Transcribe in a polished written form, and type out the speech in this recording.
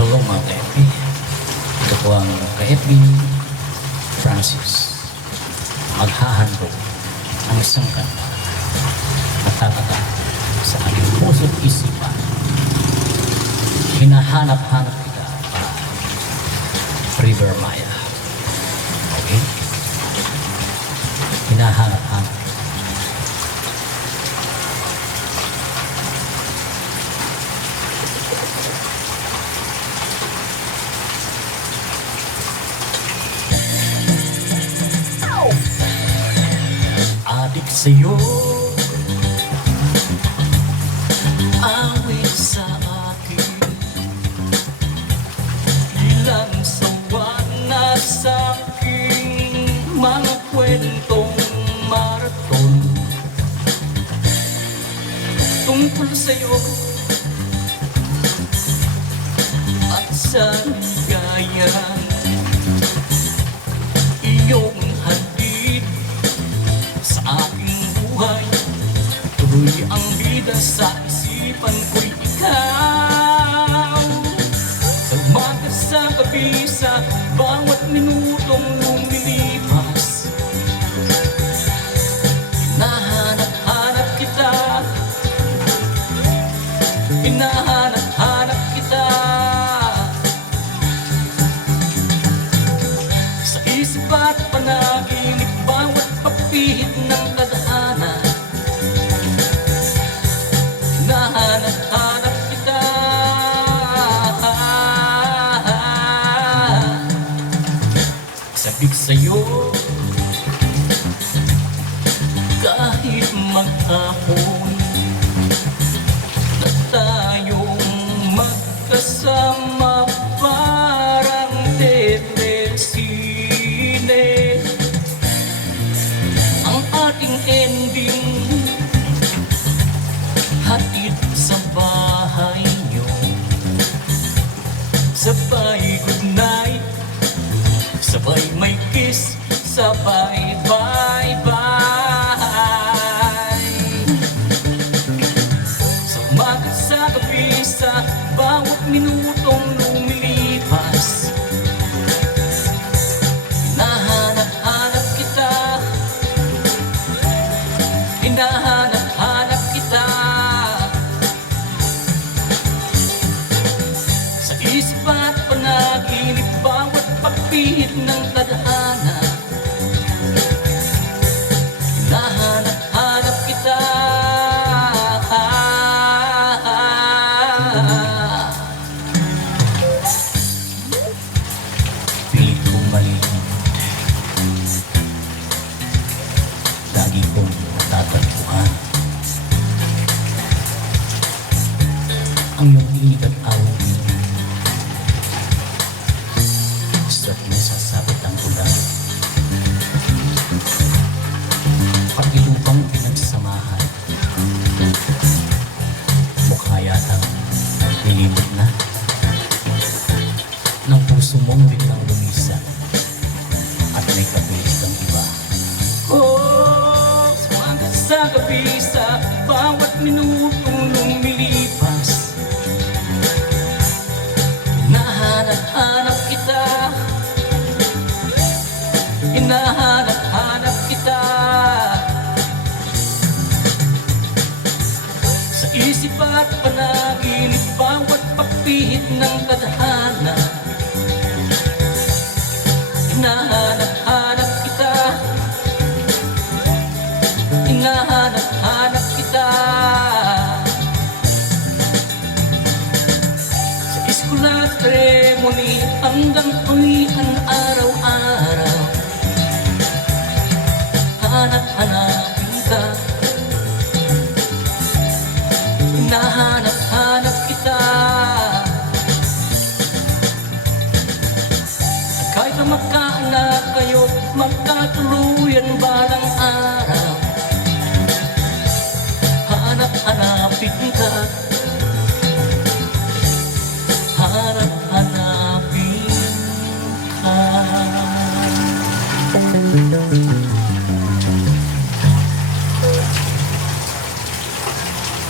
Hello mga ka-FB. Ito po ang ka-FB Francis. Maghahandog ang isang kanta na tatatak sa aking puso't isipan. Hinahanap-hanap kita, River Maya. Okay? Hinahanap-hanap. Adik sa'yo, awit sa akin, ilang sawa na sa'king mga kwentong maraton tungkol sa'yo at sa ligaya. Iyong handid sa aking buhay, tuloy ang bida sa isipan ko'y ikaw. Sa umaga sa gabi, sa bawat minutong lumilipas, hinahanap-hanap kita, hinahanap-hanap kita. Sa isip at panaginip, bawat pagpihit ng tadhana, hinahanap-hanap kita. Sabik sa'yo kahit maghapon na tayong magkasama, parang telesine ang ating ending. Hatid sa bahay nyo, sabay good night, sabay may kiss, sabay bye bye. Sa umaga sa gabi, sa bawat minutong lumilipas, hinahanap-hanap kita, hinahanap-hanap kita. Sa isip at panaginip, bawat pagpihit ng tadhana, hinahanap-hanap kita. Pilit kong malilimot, lagi kong natatagpuan ang iyong inig at awit sa pinasasabit ang ulan. Pati lupang pinagsamahan, mukha yatang nilimot na ng puso mong biglang lumisan at may kapilit ang iba. Oh, sa umaga sa gabi, sa bawat minutong lumilipas, hinahanap-hanap kita, hinahanap-hanap kita. Sa isip at panaginip, bawat pagpihit ng tadhana, hinahanap-hanap kita, hinahanap-hanap kita. Sa iskula at ceremony, hanggang uwian araw-araw, hanap-hanapin ka, hinahanap-hanap kita. Kahit na magkaanak kayo't magkatuluyan balang araw, hanap-hanapin ka.